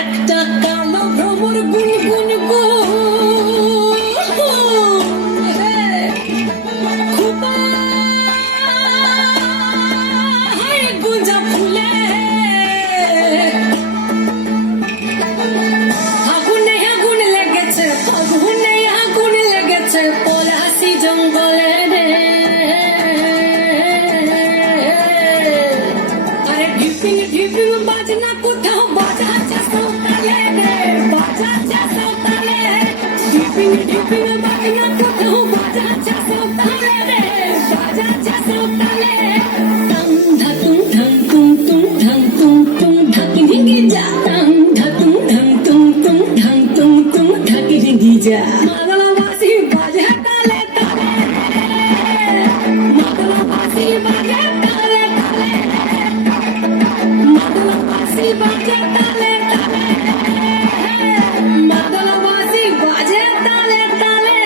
একটা কালো ভ্রমর গুনগুন গো গুঞ্জা ফুলে আগুনে আগুন লেগেছে, আগুনে আগুন লেগেছে পলাশি জঙ্গলে রে। আরে ঢিপিং ঢিপিং বাজনা কোথাও বাজাচ্ছে সৌতালে রে, বাজাচ্ছে সৌতালে। ঢিপিং ঢিপিং বাজনা কোথাও বাজাচ্ছে সৌতালে রে, বাজাচ্ছে সৌতালে। টাং ধাতুং ধাং তুং তুং ধাং তুং তুং ঢাকি ভেঙে যা, টাং ধাতুং ধাং তুং তুং ধাং তুং তুং ঢাকি ভেঙে যা। মাদলাবাসী বাজে তালে তালে, মাদলাবাসী বাজে তালে তালে, মাদলাবাসী বাজে তালে তালে, মাদলাবাসী বাজে তালে তালে।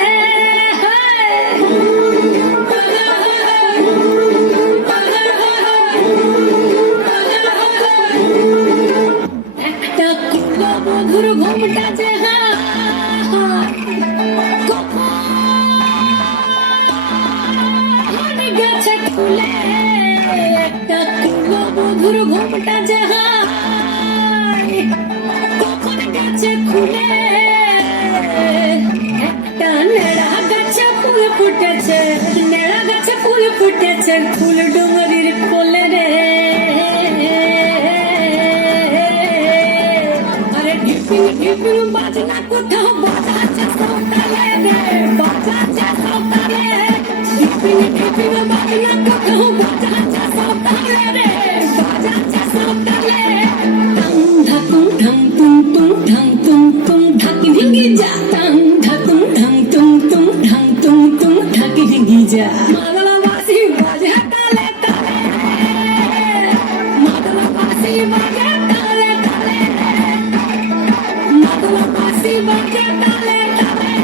একটা কুলো মধুর ঘুমটা যে গেছে খুলে, একটা কুলো মধুর ঘুমটা যে কখন গেছে খুলে। একটা নেড়া গাছে ফুল ফুটেছে, নেড়া গাছে ফুল ফুটেছে ফুল ডুঙরির কোলে রে। আরে ঢিপিং ঢিপিং বাজনা কোথাও বাজাচ্ছে সৌতালে রে, বাজাচ্ছে সৌতালে। ঢিপিং ঢিপিং বাজনা কোথাও বাজাচ্ছে সৌতালে রে, বাজাচ্ছে সৌতালে। টাং ধাতুং ধাং তুং তুং ধাং তুং তুং ঢাকি ভেঙে যা, টাং ধাতুং ধাং তুং তুং ধাং তুং তুং ঢাকি ভেঙে যা। মাদলাবাসী বাজে তালে তালে, মাদলাবাসী বাজে তালে তালে, মাদলাবাসী বাজে তালে তালে,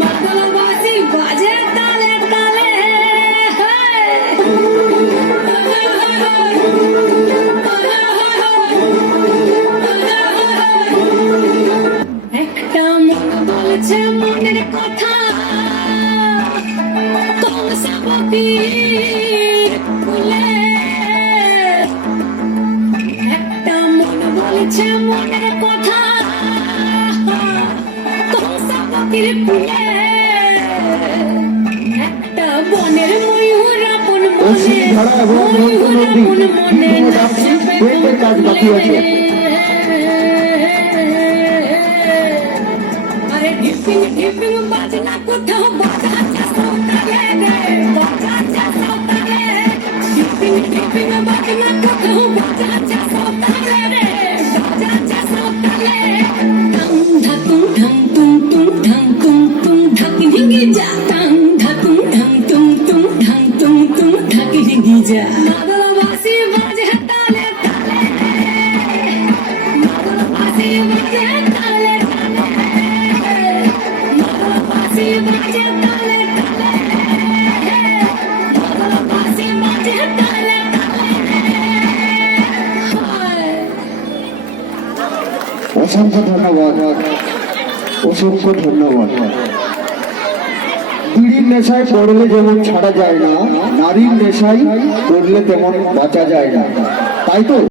মাদলাবাসী বাজে তালে তালে। একটা মন বলছে মনের কথা, কংসাবতীর কুলে। একটা মন বলছে মনের কথা, কংসাবতীর কুলে। একটা বনের ময়ূর আপন মনে, ময়ূর আপন মনে নাচবে কুলে। আরে ঢিপিং ঢিপিং বাজনা কোথাও বাজাচ্ছে সৌতালে রে, বাজাচ্ছে সৌতালে। ঢিপিং ঢিপিং বাজনা কোথাও বাজাচ্ছে সৌতালে রে, বাজাচ্ছে সৌতালে। টাং ধাতুং ধাং তুং তুং ধাং তুং তুং ঢাকি ভেঙে যা, টাং ধাতুং ধাং তুং তুং ধাং তুং তুং ঢাকি ভেঙে যা। মাদলাবাসী বাজে তালে তালে, মাদলাবাসী বাজে তালে তালে, মাদলাবাসী বাজে তালে তালে, মাদলাবাসী বাজে তালে তালে। অসংখ্য ধন্যবাদ, অসংখ্য ধন্যবাদ। বিড়ির নেশায় পড়লে যেমন ছাড়া যায় না, নারীর নেশায় পড়লে তেমন বাঁচা যায় না, তাই তো?